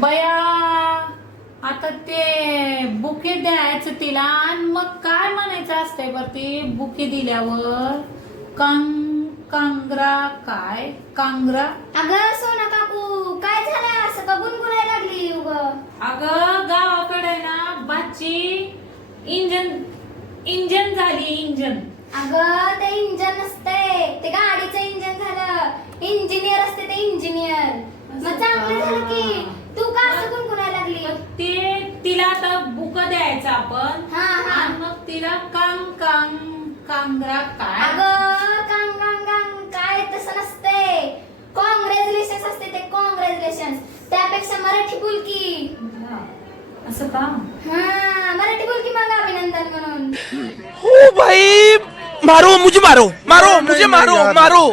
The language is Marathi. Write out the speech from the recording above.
बया आता ते बुके द्यायचं तिला आणि मग काय म्हणायचं असतंय बर ते बुके दिल्यावर कांगरा काय कांगरा. अगं सोना काकू काय झालं असं का गुणगुणायला लागली अगं गावाकडे ना बाची इंजन झाली इंजन. अगं ते इंजन नसते ते गाडीचं इंजन झालं इंजिनियर असते ते इंजिनियर. मग चांगलं झालं की तू का असं गुणगुणायला लागली. ते तिला आता बुक द्यायचं आपण हा हा आणि मग तिला कांगरा काय. अगं कांग कांग कांग काय तसं नसते कॉंग्रॅच्युलेशन असते ते कॉंग्रॅच्युलेशन. त्यापेक्षा मराठी बोल की. असं का. हा मराठी बोल की मग अभिनंदन म्हणून. ओ भाई मारो मुझे मारो मारो मुझे मारो मारो